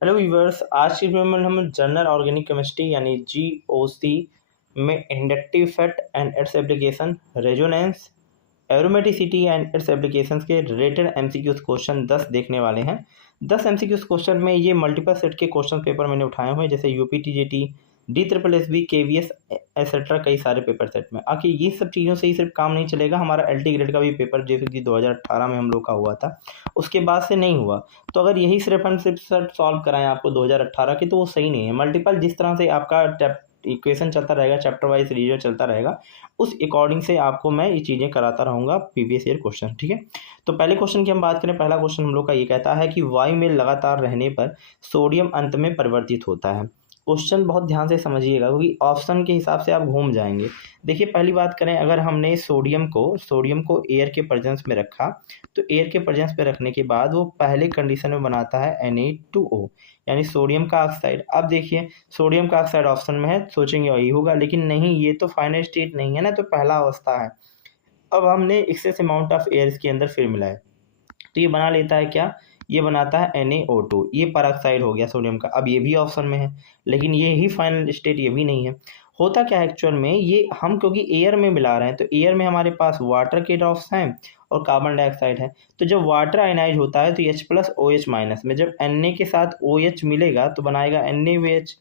Hello viewers, आज की video में हम जनरल ऑर्गेनिक केमिस्ट्री यानी जीओसी में inductive effect and its application, resonance, aromaticity and its applications के रिलेटेड एमसीक्यूज क्वेश्चन 10 देखने वाले हैं। 10 एमसीक्यूज क्वेश्चन में ये मल्टीपल सेट के क्वेश्चन पेपर मैंने उठाए हुए हैं, जैसे UPTGT, D triple S B, KVS etcetera, कई सारे पेपर सेट में। आखिर ये सब चीज़ों से ही सिर्फ काम नहीं चलेगा, हमारा एलटी ग्रेड का भी पेपर जैसे कि 2018 में हम लोग का हुआ था, उसके बाद से नहीं हुआ। तो अगर यही सिर्फ हम सिर्फ सॉल्व कराएं आपको 2018 की, तो वो सही नहीं है। मल्टीपल जिस तरह से आपका इक्वेशन चलता रहेगा, चैप्टर वाइज रीजन चलता रहेगा, उस अकॉर्डिंग से आपको मैं ये चीज़ें कराता रहूँगा प्रीवियस ईयर क्वेश्चन। ठीक है, तो पहले क्वेश्चन की हम बात करें। पहला क्वेश्चन हम लोग का ये कहता है कि वायु में लगातार रहने पर सोडियम अंत में परिवर्तित होता है। क्वेश्चन बहुत ध्यान से समझिएगा, क्योंकि ऑप्शन के हिसाब से आप घूम जाएंगे। देखिए, पहली बात करें, अगर हमने सोडियम को एयर के प्रेजेंस में रखा, तो एयर के प्रेजेंस में रखने के बाद वो पहले कंडीशन में बनाता है Na2O, यानी सोडियम का ऑक्साइड। अब देखिए, सोडियम का ऑक्साइड ऑप्शन में है, सोचेंगे वही होगा, लेकिन नहीं, ये तो फाइनल स्टेट नहीं है ना, तो पहला अवस्था है। अब हमने एक्सेस अमाउंट ऑफ एयर इसके अंदर फिर मिलाया, तो ये बना लेता है क्या, ये बनाता है NaO2, ये परऑक्साइड हो गया सोडियम का। अब ये भी ऑप्शन में है, लेकिन ये ही फाइनल स्टेट ये भी नहीं है। होता क्या है एक्चुअल में, ये हम क्योंकि एयर में मिला रहे हैं, तो एयर में हमारे पास वाटर के ड्रॉप्स हैं और कार्बन डाइऑक्साइड है। तो जब वाटर आयनाइज होता है तो H प्लस OH माइनस में जब Na के साथ OH मिलेगा तो बनाएगा NaVH,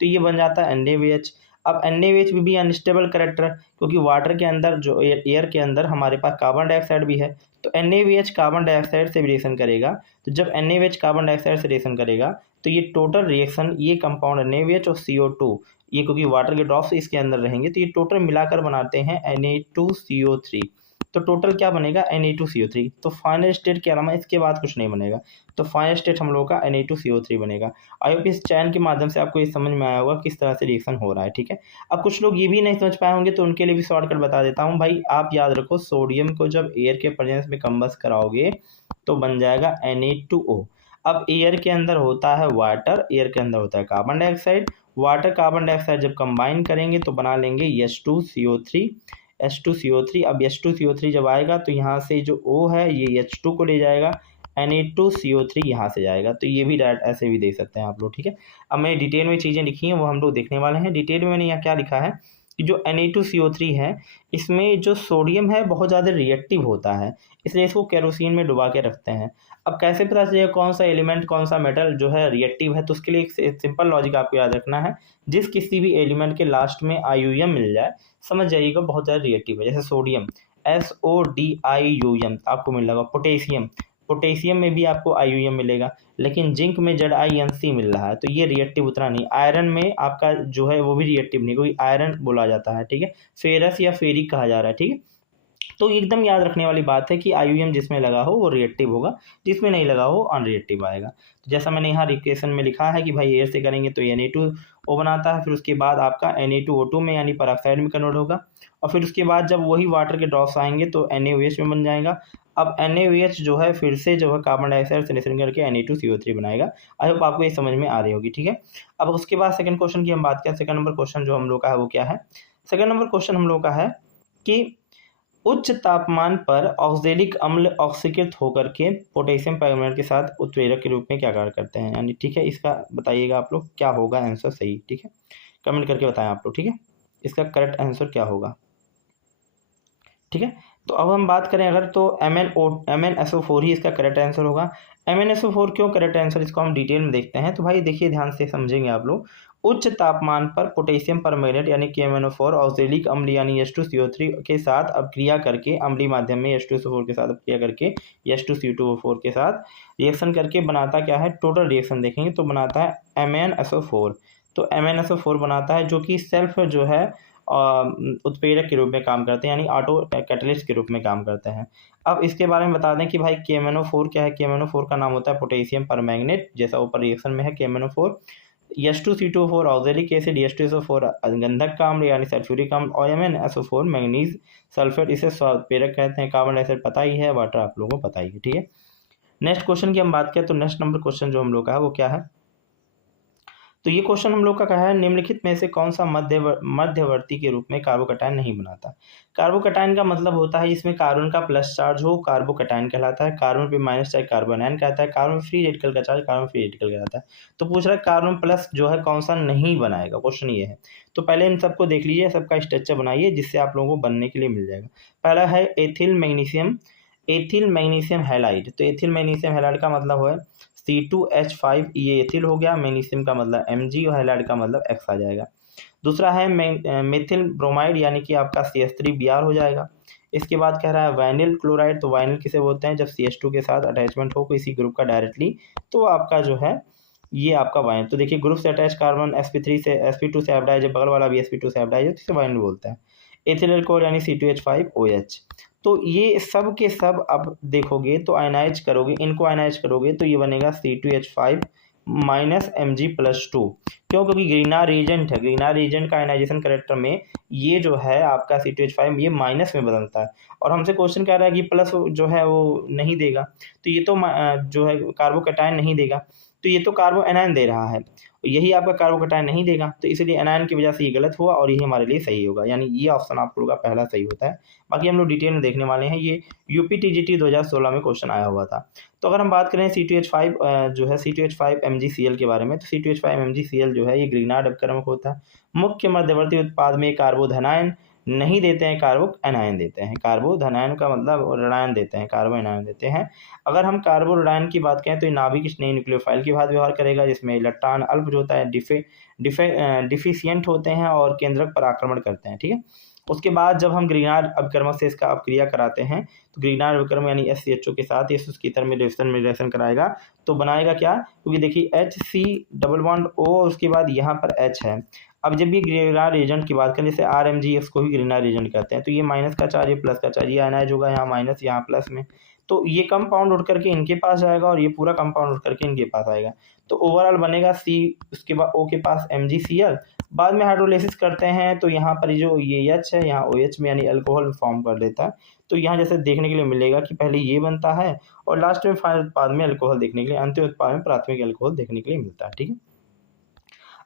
तो ये बन जाता है NaVH। अब NaVH भी अनस्टेबल करेक्टर, क्योंकि वाटर के अंदर जो एयर के अंदर हमारे पास कार्बन डाइऑक्साइड भी है, तो NaVH कार्बन डाइऑक्साइड से रिएक्शन करेगा। तो जब NaVH कार्बन डाइऑक्साइड से रिएक्शन करेगा, तो ये टोटल रिएक्शन, ये कंपाउंड NaVH और CO2, ये क्योंकि वाटर के ड्रॉप्स इसके अंदर रहेंगे, तो ये टोटल मिलाकर बनाते हैं Na2CO3। तो टोटल क्या बनेगा, Na2CO3। तो फाइनल स्टेट के अलावा इसके बाद कुछ नहीं बनेगा, तो फाइनल स्टेट हम लोग का Na2CO3 बनेगा। आई होप इस चैन के माध्यम से आपको ये समझ में आया होगा किस तरह से रिएक्शन हो रहा है। ठीक है, अब कुछ लोग ये भी नहीं समझ पाए होंगे, तो उनके लिए भी शॉर्टकट बता देता हूँ। भाई आप याद रखो, सोडियम को जब एयर के प्रेजेंस में कंबस्ट कराओगे तो बन जाएगा Na2O। अब एयर के अंदर होता है वाटर, एयर के अंदर होता है carbon dioxide. Water carbon dioxide जब कंबाइन करेंगे तो बना लेंगे H2CO3। H2CO3, अब H2CO3 जब आएगा तो यहाँ से जो O है ये H2 को ले जाएगा, Na2CO3 यहाँ से जाएगा। तो ये भी डायरेक्ट ऐसे भी देख सकते हैं आप लोग। ठीक है, अब मैं डिटेल में चीज़ें लिखी हैं वो हम लोग देखने वाले हैं। डिटेल में मैंने यहाँ क्या लिखा है कि जो Na2CO3 है, इसमें जो सोडियम है बहुत ज़्यादा रिएक्टिव होता है, इसलिए इसको केरोसिन में डुबा के रखते हैं। अब कैसे पता चलेगा कौन सा एलिमेंट, कौन सा मेटल जो है रिएक्टिव है, तो उसके लिए एक सिंपल लॉजिक आपको याद रखना है। जिस किसी भी एलिमेंट के लास्ट में IUM मिल जाए, समझ जाइएगा बहुत ज़्यादा रिएक्टिव है। जैसे सोडियम SODIUM आपको मिल जाएगा। पोटेशियम में भी आपको IUM मिलेगा, लेकिन जिंक में ZINC मिल रहा है, तो ये रिएक्टिव उतना नहीं। आयरन में आपका जो है वो भी रिएक्टिव नहीं, क्योंकि आयरन बोला जाता है। ठीक है, फेरस या फेरिक कहा जा रहा है। ठीक है, तो एकदम याद रखने वाली बात है कि IUM जिसमें लगा हो वो रिएक्टिव होगा, जिसमें नहीं लगा हो अनरिएक्टिव आएगा। तो जैसा मैंने यहाँ इक्वेशन में लिखा है कि भाई एयर से करेंगे तो Na2O बनाता है, फिर उसके बाद आपका Na2O2 में यानी परऑक्साइड में कन्वर्ट होगा, और फिर उसके बाद जब वही वाटर के ड्रॉप्स आएंगे तो NaOH में बन जाएगा। अब NaOH जो है फिर से जो है कार्बन डाइऑक्साइड से रिएक्शन करके Na2CO3 बनाएगा। आई होप आपको ये समझ में आ रही होगी। ठीक है, अब उसके बाद सेकंड क्वेश्चन की हम बात करें। सेकंड नंबर क्वेश्चन जो हम लोग का है वो क्या है, सेकंड नंबर क्वेश्चन हम लोग का है कि उच्च तापमान पर ऑक्जेलिक अम्ल ऑक्सीकृत होकर के पोटेशियम परमैंगनेट के साथ उत्प्रेरक के रूप में क्या कार्य करते हैं, यानी ठीक है, इसका बताइएगा आप लोग क्या होगा आंसर सही। ठीक है, कमेंट करके बताएं आप लोग। ठीक है, इसका करेक्ट आंसर क्या होगा। ठीक है, तो अब हम बात करें अगर, तो MnSO4 ही इसका करेक्ट आंसर होगा। MnSO4 क्यों करेक्ट आंसर, इसको हम डिटेल में देखते हैं। तो भाई देखिए, ध्यान से समझेंगे आप लोग। उच्च तापमान पर पोटेशियम परमैंगनेट यानी KMnO4 ऑक्जेलिक अम्ल यानी H2CO3 के साथ अपक्रिया करके, अम्लीय माध्यम में H2SO4 के साथ अपक्रिया करके H2CO4 के साथ रिएक्शन करके बनाता क्या है, टोटल रिएक्शन देखेंगे तो बनाता है MnSO4। तो MnSO4 बनाता है, जो कि सेल्फ जो है उत्प्रेरक के रूप में काम करते हैं, यानी ऑटो कैटलिस्ट के रूप में काम करते हैं। अब इसके बारे में बता दें कि भाई KMnO4 क्या है। KMnO4 का नाम होता है पोटेशियम परमैंगनेट, जैसा ऊपर रिएक्शन में है KMnO4। H2C2O4 oxalic acid, H2SO4 गंधक का अम्ल यानी सल्फ्यूरिक अम्ल, और MnSO4 मैंगनीज सल्फेट, इसे उत्प्रेरक कहते हैं। कार्बन डाइऑक्साइड पता ही है, वाटर आप लोगों को पता ही है। ठीक है, नेक्स्ट क्वेश्चन की हम बात करें तो नेक्स्ट नंबर क्वेश्चन जो हम लोग का है वो क्या है, तो ये क्वेश्चन हम लोग का कहा है निम्नलिखित में से कौन सा मध्यवर्ती के रूप में कार्बोकैटायन नहीं बनाता। कार्बोकैटायन का मतलब होता है इसमें कार्बन का प्लस चार्ज हो, कार्बोकैटायन कहलाता है। कार्बन पे माइनस चार्ज कार्बोनाइन कहता है। कार्बन फ्री रेडिकल का चार्ज कार्बन फ्री रेडिकल कहलाता है। तो पूछ रहा है कार्बन प्लस जो है कौन सा नहीं बनाएगा, क्वेश्चन ये है। तो पहले इन सबको देख लीजिए, सबका स्ट्रक्चर बनाइए जिससे आप लोगों को बनने के लिए मिल जाएगा। पहला है एथिल मैग्नीशियम हैलाइड। तो एथिल मैग्नीशियम हैलाइड का मतलब है C2H5, ये एथिल हो गया। मैग्नीशियम का मतलब Mg और हैलाइड का मतलब X आ जाएगा। दूसरा है मेथिल ब्रोमाइड यानी कि आपका CH3Br हो जाएगा। इसके बाद कह रहा है वाइनिल क्लोराइड। तो वाइनिल किसे बोलते हैं, जब CH2 के साथ अटैचमेंट हो किसी ग्रुप का डायरेक्टली, तो आपका जो है ये आपका वाइन। तो देखिए ग्रुप से अटैच कार्बन sp3 से sp2 से हाइब्रिडाइज है, बगल वाला भी sp2 से हाइब्रिडाइज है, तो इसे वाइनिल बोलते हैं। एथिल अल्कोहल यानी C2H5OH। तो ये सब के सब अब देखोगे तो आयनाइज करोगे, इनको आयनाइज करोगे तो ये बनेगा C2H5 माइनस Mg+2। क्यों? क्योंकि ग्रीनार एजेंट है। ग्रीनार एजेंट का आयनाइजेशन करेक्टर में ये जो है आपका C2H5 ये माइनस में बदलता है, और हमसे क्वेश्चन कह रहा है कि प्लस जो है वो नहीं देगा, तो ये तो जो है कार्बोकैटायन नहीं देगा, तो ये तो कार्बो एनायन दे रहा है, यही आपका कार्बोकैटायन नहीं देगा, तो इसलिए एनायन की वजह से ये गलत हुआ और यही हमारे लिए सही होगा, यानी ये ऑप्शन आप लोगों का पहला सही होता है। बाकी हम लोग डिटेल में देखने वाले हैं, ये यूपीटीजीटी 2016 में क्वेश्चन आया हुआ था। तो अगर हम बात करें C2H5 जो है C2H5 MgCl के बारे में, तो C2H5 MgCl जो है ये ग्रीनार्ड अपकर्मक होता है। मुख्य मध्यवर्ती उत्पाद में कार्बोधनायन नहीं देते हैं, कार्बो एनायन देते हैं। कार्बोधनायन का मतलब ऋणायन देते हैं, कार्बो एनायन देते हैं। अगर हम कार्बोरेडायन की बात करें तो ये नाभिक स्नेही न्यूक्लियोफाइल की भांति व्यवहार करेगा, जिसमें इलेक्ट्रॉन अल्प जो होता है डिफिशियंट होते हैं और केंद्रक पर आक्रमण करते हैं, ठीक है। उसके बाद जब हम ग्रीनार अपकर्मक से इसका अपक्रिया कराते हैं, तो ग्रीनार अपकर्मक यानी SCHO के साथ ये उसकी तरह में रिएक्शन कराएगा, तो बनाएगा क्या, क्योंकि देखिए HC डबल बॉन्ड O, उसके बाद यहाँ पर H है। अब जब ये ग्रीनार एजेंट की बात करें, जैसे RMgS को भी ग्रीनार एजेंट कहते हैं, तो ये माइनस का चार्ज, ये प्लस का चार्ज, ये आयनाइज होगा यहाँ माइनस यहाँ प्लस में, तो ये कंपाउंड उठ करके इनके पास जाएगा और ये पूरा कंपाउंड उठ करके इनके पास आएगा। तो ओवरऑल बनेगा C, उसके बाद O के पास MgCl। बाद में हाइड्रोलिसिस करते हैं तो यहाँ पर जो ये H है यहाँ OH में यानी अल्कोहल फॉर्म कर देता है। तो यहाँ जैसे देखने के लिए मिलेगा कि पहले ये बनता है और लास्ट में फाइनल उत्पाद में अल्कोहल देखने के लिए, अंतिम उत्पाद में प्राथमिक अल्कोहल देखने के लिए मिलता है, ठीक है।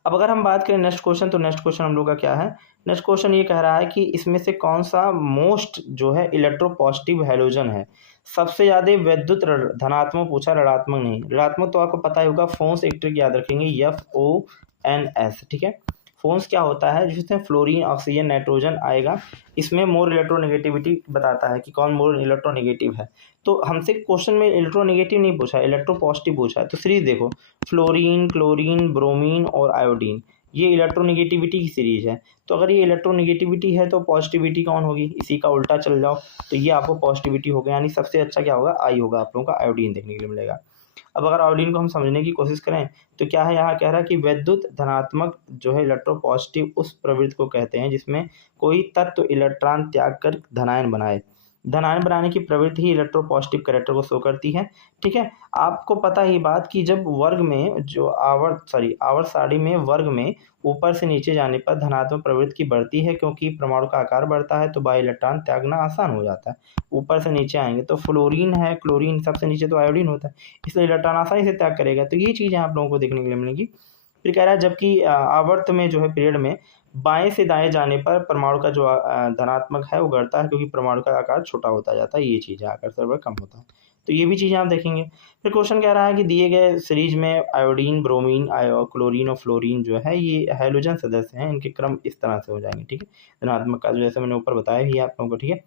अब अगर हम बात करें नेक्स्ट क्वेश्चन, तो नेक्स्ट क्वेश्चन हम लोग का क्या है, नेक्स्ट क्वेश्चन ये कह रहा है कि इसमें से कौन सा मोस्ट जो है इलेक्ट्रोपॉजिटिव हैलोजन है। सबसे ज़्यादा विद्युत धनात्मक पूछा, ऋणात्मक नहीं। ऋणात्मक तो आपको पता ही होगा, फोन्स इलेक्ट्रिक याद रखेंगे, FONS, ठीक है। फोन्स क्या होता है, जिसमें फ्लोरीन ऑक्सीजन नाइट्रोजन आएगा, इसमें मोर इलेक्ट्रोनेगेटिविटी बताता है कि कौन मोर इलेक्ट्रोनेगेटिव है। तो हमसे क्वेश्चन में इलेक्ट्रोनेगेटिव नहीं पूछा है, इलेक्ट्रोपॉजिटिव पूछा है। तो सीरीज देखो, फ्लोरीन, क्लोरीन, ब्रोमीन और आयोडीन, ये इलेक्ट्रोनेगेटिविटी की सीरीज है। तो अगर ये इलेक्ट्रोनेगेटिविटी है तो पॉजिटिविटी कौन होगी, इसी का उल्टा चल जाओ, तो ये आपको पॉजिटिविटी होगा, यानी सबसे अच्छा क्या होगा, आई होगा, आप लोगों का आयोडीन देखने के लिए मिलेगा। अब अगर आयोडीन को हम समझने की कोशिश करें तो क्या है, यहाँ कह रहा है कि विद्युत धनात्मक जो है इलेक्ट्रोपॉजिटिव उस प्रवृत्ति को कहते हैं जिसमें कोई तत्व इलेक्ट्रॉन त्याग कर धनायन बनाए। धनायन बनाने की प्रवृत्ति ही इलेक्ट्रोपॉजिटिव कैरेक्टर को शो करती है, ठीक है। आपको पता ही बात कि जब वर्ग में जो आवर्त सारणी में वर्ग में ऊपर से नीचे जाने पर धनात्मक प्रवृत्ति की बढ़ती है, क्योंकि परमाणु का आकार बढ़ता है तो बाह्य इलेक्ट्रॉन त्यागना आसान हो जाता है। ऊपर से नीचे आएंगे तो फ्लोरीन है, क्लोरीन, सबसे नीचे तो आयोडीन होता है, इसलिए इलेक्ट्रॉन आसानी से त्याग करेगा। तो ये चीज़ें आप लोगों को देखने के लिए मिलेंगी। फिर कह रहा है जबकि आवर्त में जो है पीरियड में बाएं से दाएं जाने पर परमाणु का जो धनात्मक है वो बढ़ता है, क्योंकि परमाणु का आकार छोटा होता जाता है, ये चीज़ है, आकार सर्वर कम होता है। तो ये भी चीज़ें आप देखेंगे। फिर क्वेश्चन कह रहा है कि दिए गए सीरीज में आयोडीन, ब्रोमीन, क्लोरीन और फ्लोरीन जो है ये हैलोजन सदस्य हैं, इनके क्रम इस तरह से हो जाएंगे, ठीक है। धनात्मक का जैसे मैंने ऊपर बताया ही आप लोगों को, ठीक है।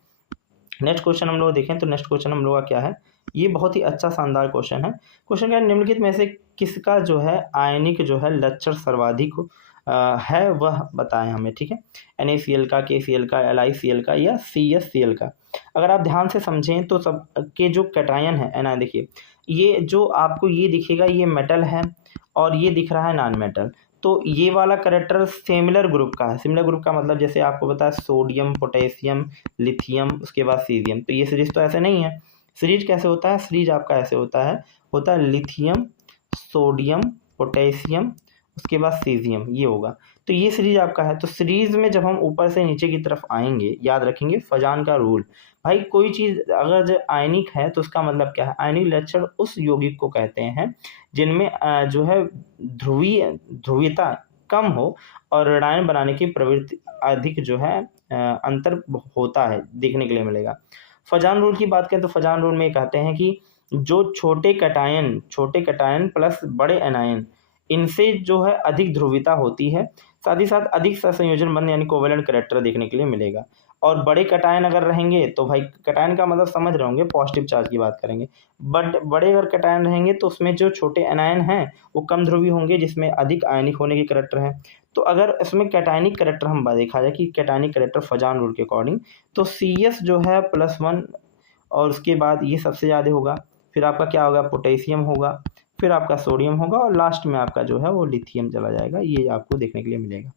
नेक्स्ट क्वेश्चन हम लोग देखें तो नेक्स्ट क्वेश्चन हम लोग का क्या है, ये बहुत ही अच्छा शानदार क्वेश्चन है। क्वेश्चन क्या है, निम्नलिखित में से किसका जो है आयनिक जो है लक्षण सर्वाधिक है वह बताएं हमें, ठीक है। NaCl का, KCl का, LiCl का या CSCl का। अगर आप ध्यान से समझें तो सब के जो कैटायन है ना, देखिए ये जो आपको ये दिखेगा ये मेटल है और ये दिख रहा है नॉन मेटल, तो ये वाला करेक्टर सिमिलर ग्रुप का है। सिमिलर ग्रुप का मतलब जैसे आपको पता है सोडियम, पोटेशियम, लिथियम, उसके बाद सीजियम, तो ये सीरीज तो ऐसे नहीं है। सीरीज कैसे होता है, सीरीज आपका ऐसे होता है लिथियम, सोडियम, पोटेशियम, उसके बाद सीजियम, ये होगा। तो ये सीरीज आपका है। तो सीरीज में जब हम ऊपर से नीचे की तरफ आएंगे, याद रखेंगे फजान का रूल। भाई कोई चीज़ अगर जो आयनिक है तो उसका मतलब क्या है, आयनिक लक्षण उस यौगिक को कहते हैं जिनमें जो है ध्रुवीयता कम हो और ऋणायन बनाने की प्रवृत्ति अधिक जो है अंतर होता है, देखने के लिए मिलेगा। फजान रूल की बात करें तो फजान रूल में कहते हैं कि जो छोटे कटायन प्लस बड़े एनायन, इनसे जो है अधिक ध्रुवीयता होती है, साथ ही साथ अधिक सहसंयोजन बंध यानी कोवेलेंट कैरेक्टर देखने के लिए मिलेगा। और बड़े कटायन अगर रहेंगे तो भाई कटायन का मतलब समझ रहे होंगे, पॉजिटिव चार्ज की बात करेंगे। बट बड़े अगर कटायन रहेंगे तो उसमें जो छोटे एनायन हैं वो कम ध्रुवीय होंगे, जिसमें अधिक आयनिक होने के कैरेक्टर हैं। तो अगर इसमें कैटायनिक कैरेक्टर हम देखा जाए कि कैटायनिक कैरेक्टर फजान रूल के अकॉर्डिंग, तो CS जो है +1 और उसके बाद ये सबसे ज़्यादा होगा। फिर आपका क्या होगा, पोटेशियम होगा, फिर आपका सोडियम होगा और लास्ट में आपका जो है वो लिथियम चला जाएगा। ये आपको देखने के लिए मिलेगा।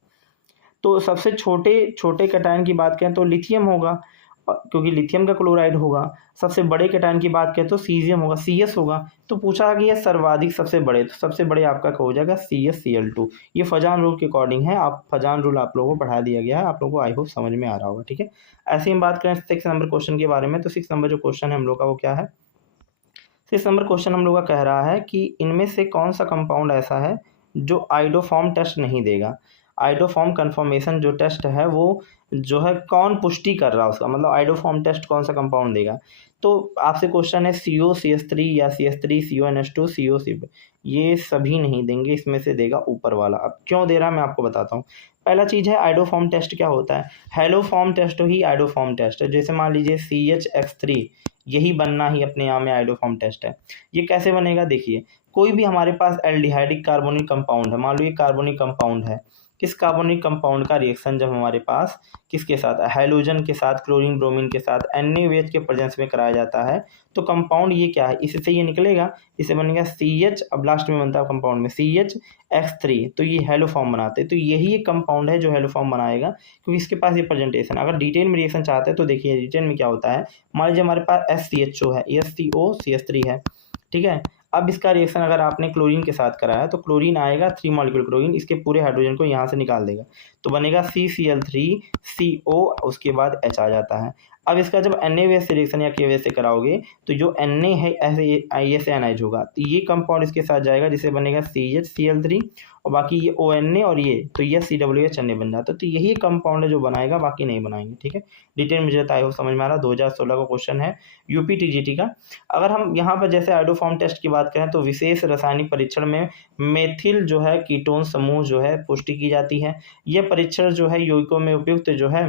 तो सबसे छोटे कैटायन की बात करें तो लिथियम होगा, क्योंकि लिथियम का क्लोराइड होगा। सबसे बड़े कैटायन की बात करें तो सीजियम होगा, CS होगा। तो पूछा गया सर्वाधिक सबसे बड़े, तो सबसे बड़े आपका हो जाएगा CsCl2। ये फजान रूल के अकॉर्डिंग है। आप फजान रूल आप लोगों को पढ़ा दिया गया है, आप लोगों को आई होप समझ में आ रहा होगा। ठीक है, ऐसे ही हम बात करें 6 नंबर क्वेश्चन के बारे में। तो 6 नंबर जो क्वेश्चन है हम लोग का वो क्या है, 6 नंबर क्वेश्चन हम लोग का कह रहा है कि इनमें से कौन सा कंपाउंड ऐसा है जो आइडोफॉर्म टेस्ट नहीं देगा। आइडोफॉर्म कन्फर्मेशन जो टेस्ट है वो जो है कौन पुष्टि कर रहा है उसका, मतलब आइडोफॉर्म टेस्ट कौन सा कंपाउंड देगा। तो आपसे क्वेश्चन है COCH3 या CH3 CONH2 COC, ये सभी नहीं देंगे, इसमें से देगा ऊपर वाला। अब क्यों दे रहा है मैं आपको बताता हूँ। पहला चीज़ है आइडोफॉर्म टेस्ट क्या होता है, हेलोफॉर्म टेस्ट ही आइडोफॉर्म टेस्ट है। जैसे मान लीजिए CHX3, यही बनना ही अपने यहाँ में आइडोफॉर्म टेस्ट है। ये कैसे बनेगा, देखिए कोई भी हमारे पास एल्डिहाइडिक कार्बोनिक कंपाउंड है, मान लो ये कार्बोनिक कंपाउंड है, किस कार्बोनिक कंपाउंड का रिएक्शन जब हमारे पास किसके साथ, हैलोजन के साथ, क्लोरीन ब्रोमीन के साथ NaOH के प्रेजेंस में कराया जाता है, तो कंपाउंड ये क्या है, इससे ये निकलेगा, इसे बनेगा CH, अब लास्ट में बनता है कंपाउंड में CHX3, तो ये हेलो फॉर्म बनाते हैं। तो यही एक कंपाउंड है जो हेलो फॉर्म बनाएगा, क्योंकि इसके पास ये प्रेजेंटेशन। अगर डिटेल में रिएक्शन चाहते हैं तो देखिए डिटेल में क्या होता है। मान लीजिए हमारे पास SCHO है, SCOCH3 है, ठीक है। अब इसका रिएक्शन अगर आपने क्लोरीन के साथ कराया तो क्लोरीन आएगा, 3 मॉलिक्यूल क्लोरीन, इसके पूरे हाइड्रोजन को यहाँ से निकाल देगा, तो बनेगा CCl3CO, उसके बाद H आ जाता है। अब इसका जब NaOH से रिएक्शन या KOH से कराओगे तो जो Na है ऐसे एनाइज होगा, तो ये कंपाउंड इसके साथ जाएगा, जिसे बनेगा CHCl3, और बाकी ये ONA और ये, तो ये COOH बन जाता है। तो यही कंपाउंड है जो बनाएगा, बाकी नहीं बनाएंगे। ठीक है, डिटेल मुझे बताया हो समझ में आ रहा। 2016 का क्वेश्चन है UPTGT का। अगर हम यहाँ पर जैसे आइडोफॉर्म टेस्ट की बात करें तो विशेष रासायनिक परीक्षण में मेथिल जो है कीटोन समूह जो है पुष्टि की जाती है। यह परीक्षण जो है यौगिकों में उपयुक्त जो है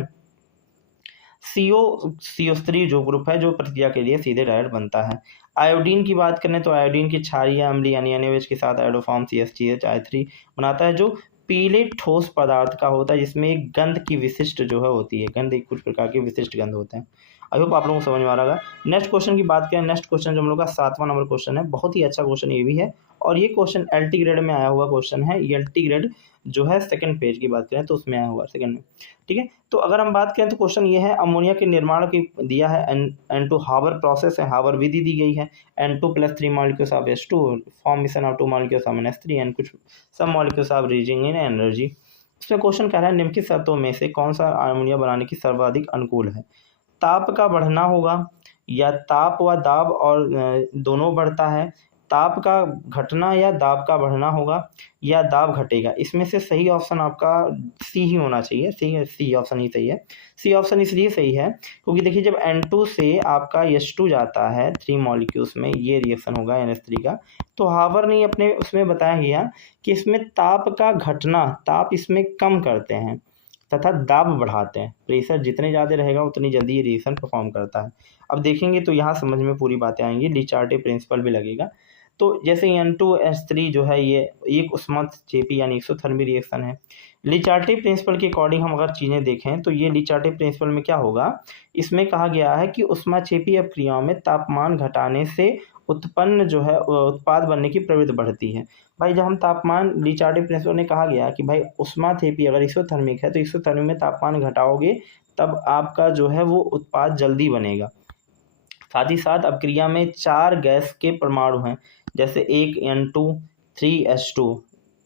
CO3 जो ग्रुप है जो प्रतिक्रिया के लिए सीधे डायरेक्ट बनता है। आयोडीन की बात करें तो आयोडीन की क्षारीय अम्ल यानी NaOH के साथ आइडोफॉर्म CH3 बनाता है, जो पीले ठोस पदार्थ का होता है, जिसमें एक गंध की विशिष्ट जो है होती है, गंध एक कुछ प्रकार के विशिष्ट गंध होते हैं। आई होप आप लोगों को समझ में आ रहा है। नेक्स्ट क्वेश्चन की बात करें, नेक्स्ट क्वेश्चन जो हम लोग का 7वां नंबर क्वेश्चन है, बहुत ही अच्छा क्वेश्चन ये भी है, और ये क्वेश्चन LT ग्रेड में आया हुआ क्वेश्चन है। LT ग्रेड जो है सेकंड पेज की बात करें तो उसमें आया हुआ सेकंड में। ठीक है, तो अगर हम बात करें तो क्वेश्चन ये है, अमोनिया के निर्माण की दिया है N2 हावर प्रोसेस है, हावर विधि दी गई है। N2 + 3 molecules of H2 formation of 2 molecules of NH3 and कुछ सब मॉलिक्यूल्स ऑफ रीजिंग इन एनर्जी। इसमें क्वेश्चन कह रहा है निम्नलिखित शर्तों में से कौन सा अमोनिया बनाने की सर्वाधिक अनुकूल है। ताप का बढ़ना होगा, या ताप व दाब और दोनों बढ़ता है, ताप का घटना या दाब का बढ़ना होगा, या दाब घटेगा। इसमें से सही ऑप्शन आपका सी ही होना चाहिए, सी ऑप्शन ही सही है। सी ऑप्शन इसलिए सही है क्योंकि देखिए जब N2 से आपका H2 जाता है 3 मॉलिक्यूल्स में, ये रिएक्शन होगा NH3 का, तो हावर ने अपने उसमें बताया गया कि इसमें ताप का घटना, ताप इसमें कम करते हैं तथा दाब बढ़ाते हैं। प्रेशर जितने ज़्यादा रहेगा उतनी जल्दी ये रिएक्शन परफॉर्म करता है। अब देखेंगे तो यहाँ समझ में पूरी बातें आएंगी, लीचार्टे प्रिंसिपल भी लगेगा। तो जैसे N2H3 जो है ये एक ऊष्माक्षेपी यानी एक्सोथर्मी रिएक्शन है। लीचार्टे प्रिंसिपल के अकॉर्डिंग हम अगर चीज़ें देखें तो ये लीचार्टे प्रिंसिपल में क्या होगा, इसमें कहा गया है कि ऊष्माक्षेपी अपक्रियाओं में तापमान घटाने से उत्पन्न जो है उत्पाद बनने की प्रवृत्ति बढ़ती है। भाई जब हम तापमान, लीचार्टे प्रिंसिपल ने कहा गया कि भाई ऊष्माक्षेपी अगर एक्सोथर्मिक है तो एक्सोथर्मिक में तापमान घटाओगे तब आपका जो है वो उत्पाद जल्दी बनेगा। साथ ही साथ अपक्रिया में 4 गैस के परमाणु हैं, जैसे एक N2 3H2,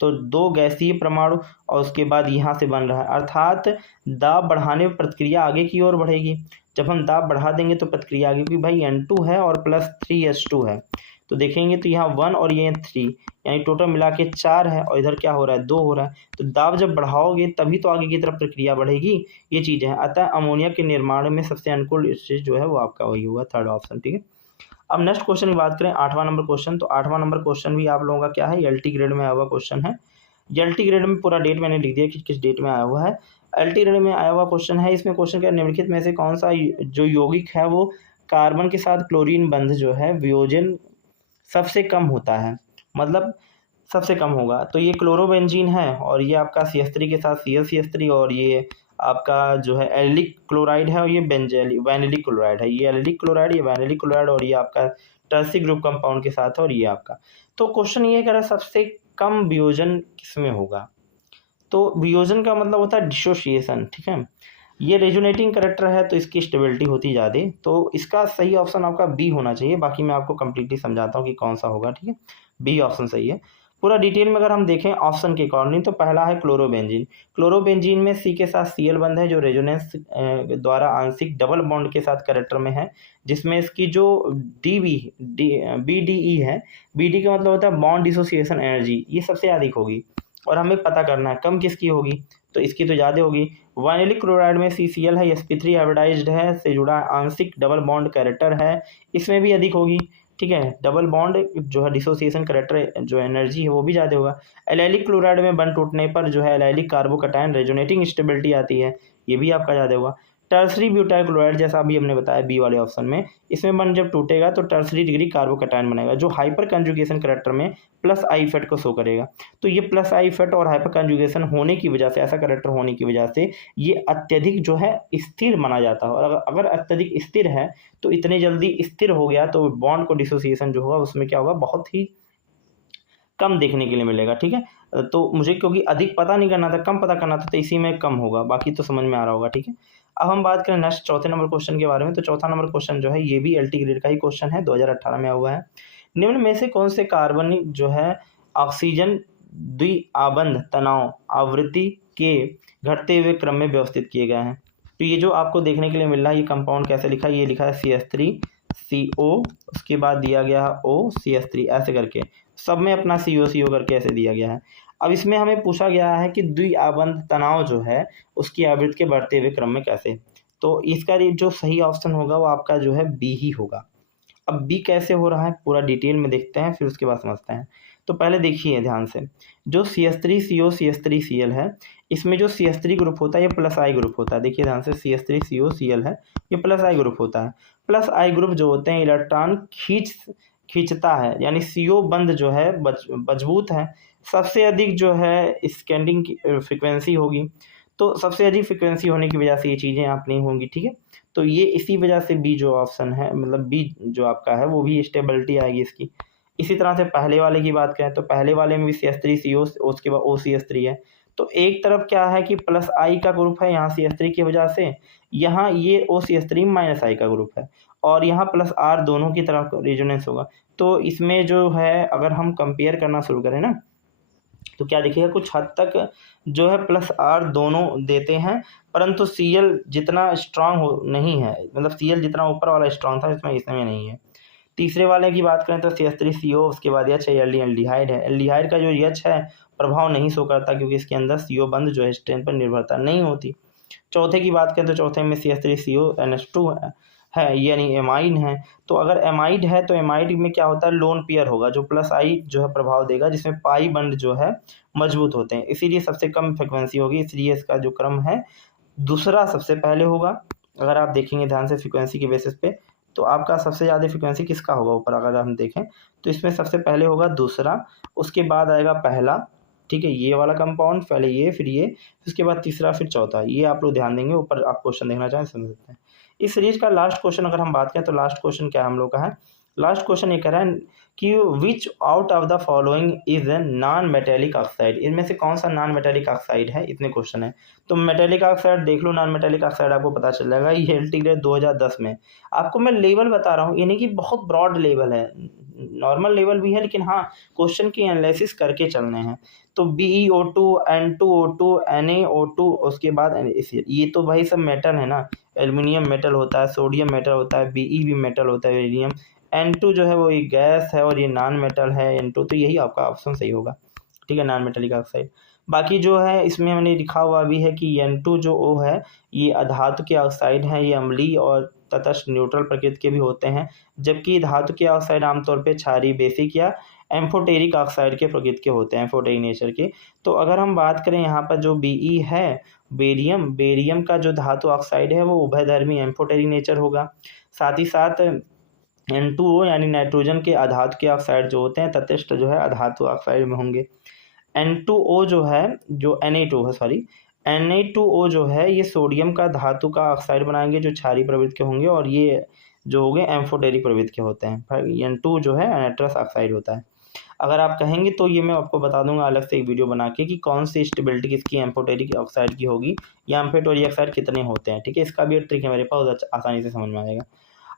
तो 2 गैसीय परमाणु और उसके बाद यहाँ से बन रहा है, अर्थात दाब बढ़ाने पर प्रतिक्रिया आगे की ओर बढ़ेगी। जब हम दाब बढ़ा देंगे तो प्रतिक्रिया आगे, क्योंकि भाई N2 है और प्लस 3H2 है, तो देखेंगे तो यहाँ 1 और ये 3, यानी टोटल मिला के 4 है और इधर क्या हो रहा है 2 हो रहा है। तो दाब जब बढ़ाओगे तभी तो आगे की तरफ प्रक्रिया बढ़ेगी, ये चीज़ है। अतः अमोनिया के निर्माण में सबसे अनुकूल स्टेज जो है वो आपका वही होगा, थर्ड ऑप्शन, ठीक है। अब नेक्स्ट क्वेश्चन की बात करें, 8वां नंबर क्वेश्चन। तो 8वां नंबर क्वेश्चन भी आप लोगों का क्या है, LT ग्रेड में आया हुआ क्वेश्चन है। LT ग्रेड में पूरा डेट मैंने लिख दिया कि किस डेट में आया हुआ है। LT ग्रेड में आया हुआ क्वेश्चन है। इसमें क्वेश्चन क्या, निम्नलिखित में से कौन सा जो यौगिक है वो कार्बन के साथ क्लोरीन बंध जो है वियोजन सबसे कम होता है, मतलब सबसे कम होगा। तो ये क्लोरोबेंजीन है और ये आपका CH3 के साथ ClCH3, और ये आपका जो है एलिलिक क्लोराइड है और ये वैनिलिक क्लोराइड है। ये एलिलिक क्लोराइड, ये वैनिलिक क्लोराइड, और ये आपका टर्सी ग्रुप कंपाउंड के साथ है, और ये आपका। तो क्वेश्चन ये कह रहा है सबसे कम वियोजन किसमें होगा। तो वियोजन का मतलब होता है डिसोसिएशन, ठीक है। ये रेजोनेटिंग करेक्टर है तो इसकी स्टेबिलिटी होती ज़्यादा, तो इसका सही ऑप्शन आपका बी होना चाहिए। बाकी मैं आपको कंप्लीटली समझाता हूँ कि कौन सा होगा, ठीक है। बी ऑप्शन सही है। पूरा डिटेल में अगर हम देखें ऑप्शन के अकॉर्डिंग, तो पहला है क्लोरोबेंजीन। क्लोरोबेंजीन में सी के साथ Cl बंध है जो रेजोनेंस द्वारा आंशिक डबल बॉन्ड के साथ करेक्टर में है, जिसमें इसकी जो BDE है, BD का मतलब होता है बॉन्ड डिसोसिएशन एनर्जी, ये सबसे अधिक होगी और हमें पता करना है कम किसकी होगी, तो इसकी तो ज़्यादा होगी। वाइनिलिक क्लोराइड में CCl है, sp3 हाइब्रिडाइज्ड है, से जुड़ा आंशिक डबल बॉन्ड कैरेक्टर है, इसमें भी अधिक होगी, ठीक है। डबल बॉन्ड जो है डिसोसिएशन कैरेक्टर जो एनर्जी है वो भी ज़्यादा होगा। एलाइलिक क्लोराइड में बंध टूटने पर जो है एलाइलिक कार्बोकैटायन रेजोनेटिंग स्टेबिलिटी आती है, ये भी आपका ज़्यादा होगा। टर्सरी ब्यूटाइल क्लोराइड, जैसा अभी हमने बताया बी वाले ऑप्शन में, इसमें बंध जब टूटेगा तो टर्सरी डिग्री कार्बोकैटायन बनेगा जो हाइपर कंजुगेशन कैरेक्टर में प्लस आई इफेक्ट को शो करेगा। तो ये प्लस आई इफेक्ट और हाइपर कंजुगेशन होने की वजह से, ऐसा कैरेक्टर होने की वजह से ये अत्यधिक जो है स्थिर माना जाता है, और अगर अत्यधिक स्थिर है तो इतने जल्दी स्थिर हो गया तो बॉन्ड को डिसोसिएशन जो होगा उसमें क्या होगा, बहुत ही कम देखने के लिए मिलेगा, ठीक है। तो मुझे क्योंकि अधिक पता नहीं करना था, कम पता करना था, तो इसी में कम होगा, बाकी तो समझ में आ रहा होगा, ठीक है। अब हम बात करें नेक्स्ट चौथे नंबर क्वेश्चन के बारे में। तो चौथा नंबर क्वेश्चन जो है ये भी LT ग्रेड का ही क्वेश्चन है, 2018 में हुआ है। निम्न में से कौन से कार्बनिक जो है ऑक्सीजन द्विआबंध तनाव आवृत्ति के घटते हुए क्रम में व्यवस्थित किए गए हैं। तो ये जो आपको देखने के लिए मिल रहा है, ये कंपाउंड कैसे लिखा है, ये लिखा है CH3CO, उसके बाद दिया गया है OCH3, ऐसे करके सब में अपना CO करके ऐसे दिया गया है। अब इसमें हमें पूछा गया है कि द्विआबंध तनाव जो है उसकी आवृत्ति के बढ़ते हुए क्रम में कैसे, तो इसका जो सही ऑप्शन होगा वो आपका जो है बी ही होगा। अब बी कैसे हो रहा है पूरा डिटेल में देखते हैं, फिर उसके बाद समझते हैं। तो पहले देखिए ध्यान से, जो CH3CO CH3Cl है, इसमें जो CH3 ग्रुप होता है ये प्लस आई ग्रुप होता है। देखिए ध्यान से, CH3CO Cl है, ये प्लस आई ग्रुप होता है। प्लस आई ग्रुप जो होते हैं इलेक्ट्रॉन खींचता है, यानी CO बंध जो है मजबूत है। सबसे अधिक जो है स्कैंडिंग की फ्रिक्वेंसी होगी, तो सबसे अधिक फ्रिक्वेंसी होने की वजह से ये चीज़ें आप नहीं होंगी, ठीक है। तो ये इसी वजह से बी जो ऑप्शन है, मतलब बी जो आपका है वो भी स्टेबिलिटी आएगी इसकी। इसी तरह से पहले वाले की बात करें तो पहले वाले में भी CH3CO, उसके बाद OCH3 है। तो एक तरफ क्या है कि प्लस आई का ग्रुप है यहाँ CH3 की वजह से, यहाँ ये OCH3 माइनस आई का ग्रुप है, और यहाँ प्लस आर दोनों की तरफ रेजोनेंस होगा। तो इसमें जो है अगर हम कंपेयर करना शुरू करें ना, तो क्या देखिएगा कुछ हद तक जो है प्लस आर दोनों देते हैं, परंतु Cl जितना स्ट्रांग हो नहीं है, मतलब Cl जितना ऊपर वाला स्ट्रांग था इसमें नहीं है। तीसरे वाले की बात करें तो CH3CO, उसके बाद H है, एल्डिहाइड है। एल्डिहाइड का जो H है प्रभाव नहीं शो करता क्योंकि इसके अंदर CO बंध जो है स्ट्रेंथ पर निर्भरता नहीं होती। चौथे की बात करें तो चौथे में CH3CO NH2 है, यानी एमाइड है। तो अगर एमाइड है तो एमाइड में क्या होता है, लोन पेयर होगा जो प्लस आई जो है प्रभाव देगा, जिसमें पाई बंड जो है मजबूत होते हैं, इसीलिए सबसे कम फ्रिक्वेंसी होगी, इसलिए इसका जो क्रम है दूसरा सबसे पहले होगा। अगर आप देखेंगे ध्यान से फ्रिक्वेंसी के बेसिस पे, तो आपका सबसे ज़्यादा फ्रिक्वेंसी किसका होगा ऊपर अगर हम देखें तो इसमें सबसे पहले होगा दूसरा, उसके बाद आएगा पहला, ठीक है, ये वाला कंपाउंड, पहले ये, फिर ये, उसके बाद तीसरा, फिर चौथा। ये आप लोग ध्यान देंगे, ऊपर आप क्वेश्चन देखना चाहें समझ सकते हैं। इस सीरीज का लास्ट क्वेश्चन अगर हम बात करें तो लास्ट क्वेश्चन क्या हम लोग का है, लास्ट क्वेश्चन ये कह रहा है कि विच out of the following is a non metallic oxide, इनमें से कौन सा नॉन मेटेलिक ऑक्साइड है, इतने क्वेश्चन है। तो मेटेलिक ऑक्साइड देख लो, नॉन मेटेलिक ऑक्साइड आपको पता चल जाएगा, ये LT ग्रेड 2010 में। आपको मैं लेवल बता रहा हूँ, यानी कि बहुत ब्रॉड लेवल है, नॉर्मल लेवल भी है, लेकिन हाँ क्वेश्चन की एनालिसिस करके चलने हैं। तो BeO2, N2O2, NaO2, उसके बाद NaCl, ये तो भाई सब मेटल है ना, एल्युमिनियम मेटल होता है, सोडियम मेटल होता है, Be भी मेटल होता है, बेरिलियम। N2 जो है वो ये गैस है और ये नॉन मेटल है N2, तो यही आपका ऑप्शन सही होगा, ठीक है, नॉन मेटेलिक ऑक्साइड। बाकी जो है इसमें मैंने लिखा हुआ भी है कि N2 जो O है ये अधातु के ऑक्साइड हैं, ये अम्लीय और तटस्थ न्यूट्रल प्रकृति के भी होते हैं, जबकि धातु के ऑक्साइड आमतौर पे क्षारीय बेसिक या एम्फोटेरिक ऑक्साइड के प्रकृति के होते हैं, एम्फोटेरिक नेचर के। तो अगर हम बात करें यहाँ पर जो Be है बेरियम का जो धातु ऑक्साइड है वो उभयधर्मी एम्फोटेरिक नेचर होगा। साथ ही साथ N2O यानी नाइट्रोजन के अधातु के ऑक्साइड जो होते हैं तटस्थ जो है अधातु ऑक्साइड में होंगे। N2O जो है, जो Na2 है, सॉरी, Na2O जो है ये सोडियम का धातु का ऑक्साइड बनाएंगे जो क्षारीय प्रवृत्ति के होंगे, और ये जो हो गए एम्फोटेरिक प्रवृत्ति के होते हैं। N2 जो है नाइट्रस ऑक्साइड होता है। अगर आप कहेंगे तो ये मैं आपको बता दूंगा अलग से एक वीडियो बना के कि कौन सी स्टेबिलिटी किसकी एम्फोटेरिक ऑक्साइड की होगी या एम्फोटेरिक ऑक्साइड कितने होते हैं, ठीक है। इसका भी एक ट्रिक है मेरे पास, आसानी से समझ में आएगा।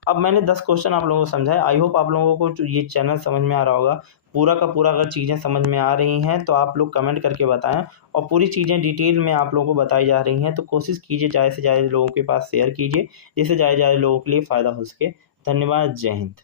अब मैंने 10 क्वेश्चन आप लोगों को समझाए, आई होप आप लोगों को ये चैनल समझ में आ रहा होगा। पूरा का पूरा अगर चीज़ें समझ में आ रही हैं तो आप लोग कमेंट करके बताएं, और पूरी चीज़ें डिटेल में आप लोगों को बताई जा रही हैं तो कोशिश कीजिए ज़्यादा से ज़्यादा लोगों के पास शेयर कीजिए, जिससे ज़्यादा से ज़्यादा लोगों के लिए फ़ायदा हो सके। धन्यवाद, जय हिंद।